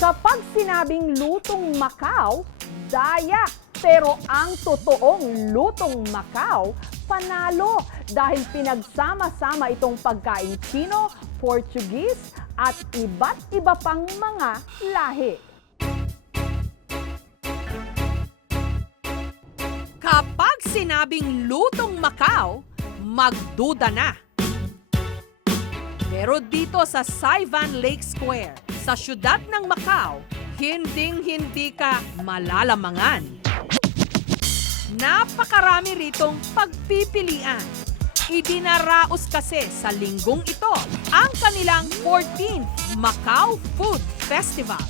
Kapag sinabing lutong Macau, daya. Pero ang totoong lutong Macau, panalo dahil pinagsama-sama itong pagkain Chino, Portuguese at iba't iba pang mga lahi. Kapag sinabing lutong Macau, magduda na. Pero dito sa Saivan Lake Square, sa siyudad ng Macau, hinding-hindi ka malalamangan. Napakarami ritong pagpipilian. Idinaraos kasi sa linggong ito ang kanilang 14th Macau Food Festival.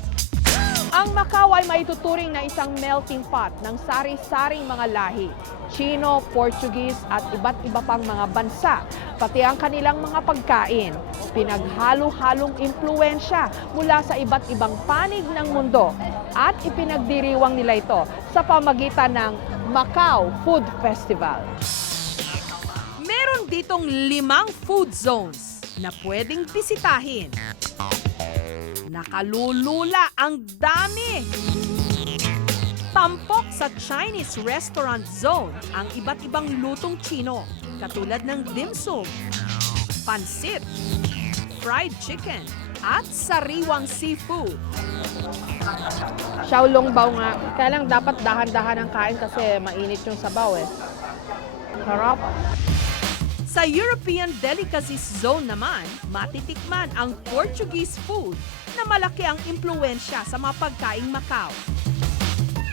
Ang Macau ay maituturing na isang melting pot ng sari-saring mga lahi, Chino, Portuguese at iba't iba pang mga bansa, pati ang kanilang mga pagkain. Pinaghalo-halong impluensya mula sa iba't ibang panig ng mundo at ipinagdiriwang nila ito sa pamagitan ng Macau Food Festival. Meron ditong 5 food zones na pwedeng bisitahin. Nakalulula ang dami! Tampok sa Chinese restaurant zone ang iba't ibang lutong Chino, katulad ng dim sum, pansit, fried chicken, at sariwang seafood. Xiaolongbao nga. Kaya lang dapat dahan-dahan ang kain kasi mainit yung sabaw eh. Sarap. Sa European Delicacies Zone naman, matitikman ang Portuguese food na malaki ang impluensya sa mga pagkaing Macau.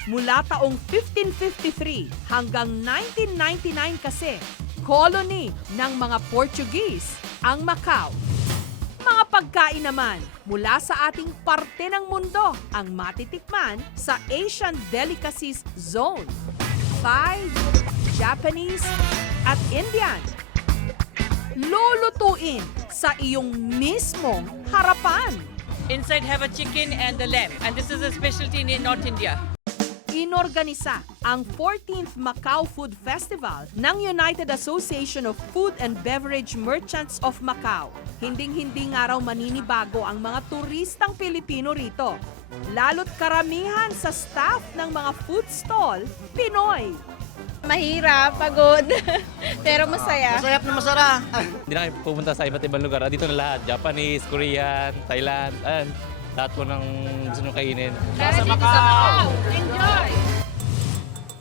Mula taong 1553 hanggang 1999 kasi, colony ng mga Portuguese ang Macau. Mga pagkain naman mula sa ating parte ng mundo ang matitikman sa Asian Delicacies Zone. Thai, Japanese, at Indian. Lulutuin sa iyong mismong harapan. Inside have a chicken and the lamb, and this is a specialty in North India. Inorganisa ang 14th Macau Food Festival ng United Association of Food and Beverage Merchants of Macau. Hinding-hindi nga raw maninibago ang mga turistang Pilipino rito. Lalo't karamihan sa staff ng mga food stall, Pinoy. Mahirap, pagod, pero masaya. Masarap na masarap. Hindi na kayo pumunta sa iba't ibang lugar. Dito na lahat. Japanese, Korean, Thailand. Ayan. Lahat po ng gusto nyo kainin. Sa Macau! Enjoy!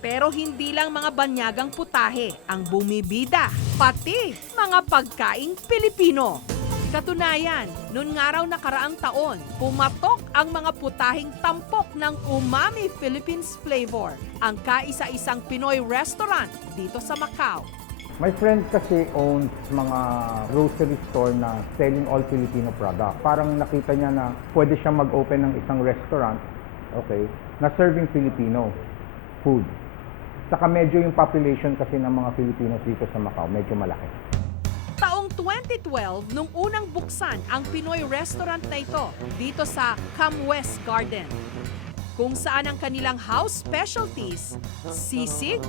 Pero hindi lang mga banyagang putahe ang bumibida, pati mga pagkaing Pilipino. Katunayan, noon nga raw nakaraang taon, pumatok ang mga putahing tampok ng Umami Philippines flavor, ang kaisa-isang Pinoy restaurant dito sa Macau. My friend kasi owns mga grocery store na selling all Filipino product. Parang nakita niya na pwede siya mag-open ng isang restaurant, okay, na serving Filipino food. Saka medyo yung population kasi ng mga Filipinos dito sa Macau, medyo malaki. Taong 2012, nung unang buksan ang Pinoy restaurant na ito dito sa Camwest Garden, kung saan ang kanilang house specialties, sisig,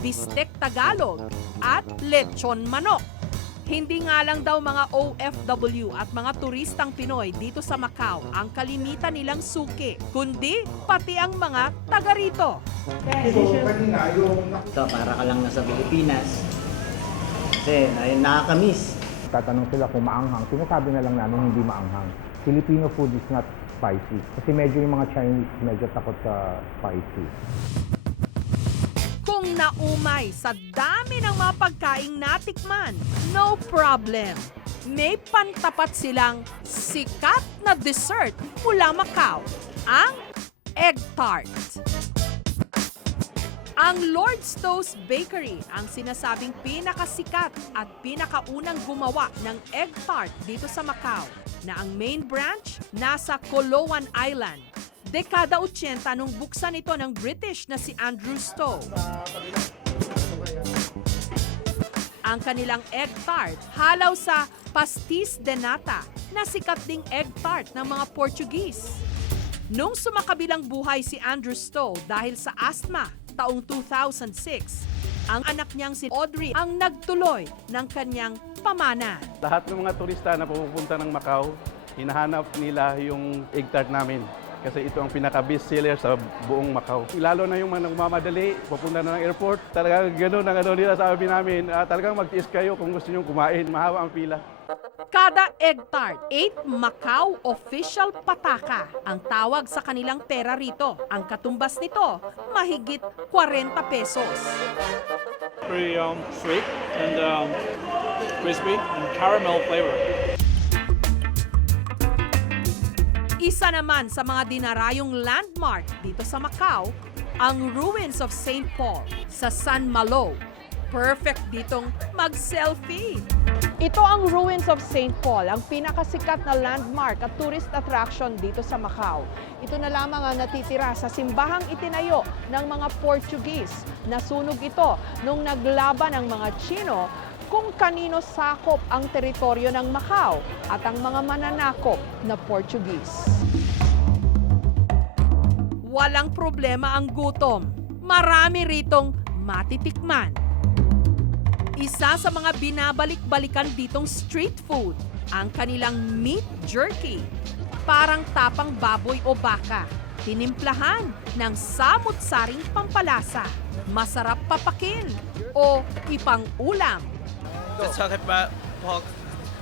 bistek Tagalog, at lechon manok. Hindi nga lang daw mga OFW at mga turistang Pinoy dito sa Macau ang kalimitan nilang suki, kundi pati ang mga taga rito. Ito, para ka lang nasa Pilipinas. Kasi nakakamiss. Tatanong sila kung maanghang, sinasabi na lang namin hindi maanghang. Filipino food is not spicy. Kasi medyo yung mga Chinese medyo takot sa spicy. Kung naumay sa dami ng mga pagkaing natikman, no problem. May pantapat silang sikat na dessert mula Macau, ang egg tart. Ang Lord's Toast Bakery ang sinasabing pinakasikat at pinakaunang gumawa ng egg tart dito sa Macau, na ang main branch nasa Coloan Island. Dekada 80 nung buksan ito ng British na si Andrew Stowe. Ang kanilang egg tart halaw sa pastis de nata na sikat ding egg tart ng mga Portuguese. Nung sumakabilang buhay si Andrew Stowe dahil sa asthma taong 2006, ang anak niyang si Audrey ang nagtuloy ng kanyang pamana. Lahat ng mga turista na pupunta ng Macau, Hinahanap nila yung egg tart namin kasi ito ang pinaka-best seller sa buong Macau. Lalo na yung mga nagmamadali, papunta na ng airport, talagang gano'n ang nila sabi namin, talagang magtiis kayo kung gusto nyo kumain, mahaba ang pila. Kada egg tart, 8 Macau official pataka ang tawag sa kanilang pera rito. Ang katumbas nito, mahigit 40 pesos. Pretty sweet and crispy and caramel flavor. Isa naman sa mga dinarayong landmark dito sa Macau, ang ruins of St. Paul sa San Malo. Perfect ditong mag-selfie. Ito ang ruins of St. Paul, ang pinakasikat na landmark at tourist attraction dito sa Macau. Ito na lamang ang natitira sa simbahang itinayo ng mga Portuguese. Nasunog ito nung naglaban ang mga Chino kung kanino sakop ang teritoryo ng Macau at ang mga mananakop na Portuguese. Walang problema ang gutom. Marami ritong matitikman. Isa sa mga binabalik-balikan ditong street food, ang kanilang meat jerky. Parang tapang baboy o baka. Tinimplahan ng samut-saring pampalasa. Masarap papakin o ipang-ulam. Let's talk about pork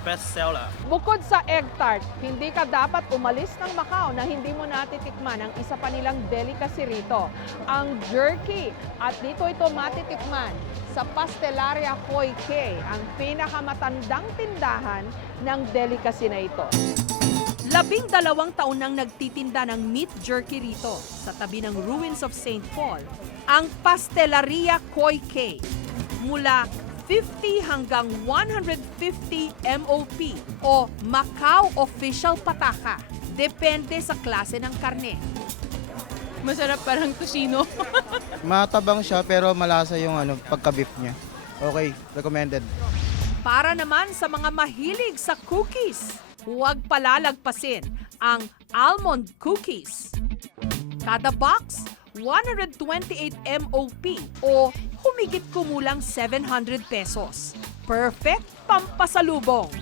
bestseller. Bukod sa egg tart, hindi ka dapat umalis ng Macau na hindi mo natitikman ang isa pa nilang delicacy rito, ang jerky. At dito ito matitikman sa Pastelaria Koi K, ang pinakamatandang tindahan ng delicacy na ito. 12 taon nang nagtitinda ng meat jerky rito sa tabi ng ruins of St. Paul, ang Pastelaria Koi K. Mula 50 hanggang 150 MOP o Macau Official Pataka. Depende sa klase ng karne. Masarap parang tusino. Matabang siya pero malasa yung pagka-beef niya. Okay, recommended. Para naman sa mga mahilig sa cookies, huwag palalagpasin ang almond cookies. Kada box, 128 MOP o humigit kumulang 700 pesos. Perfect pampasalubong.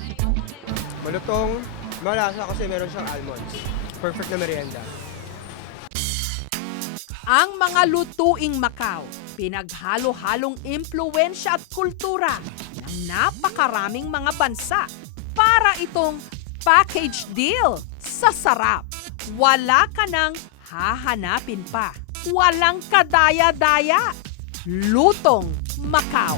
Malutong, malasa kasi meron siyang almonds. Perfect na merienda. Ang mga lutuing Macau, pinaghalo-halong impluwensya at kultura ng napakaraming mga bansa para itong package deal sa sarap. Wala ka nang hahanapin pa. Walang kadaya-daya. Lutong Macau.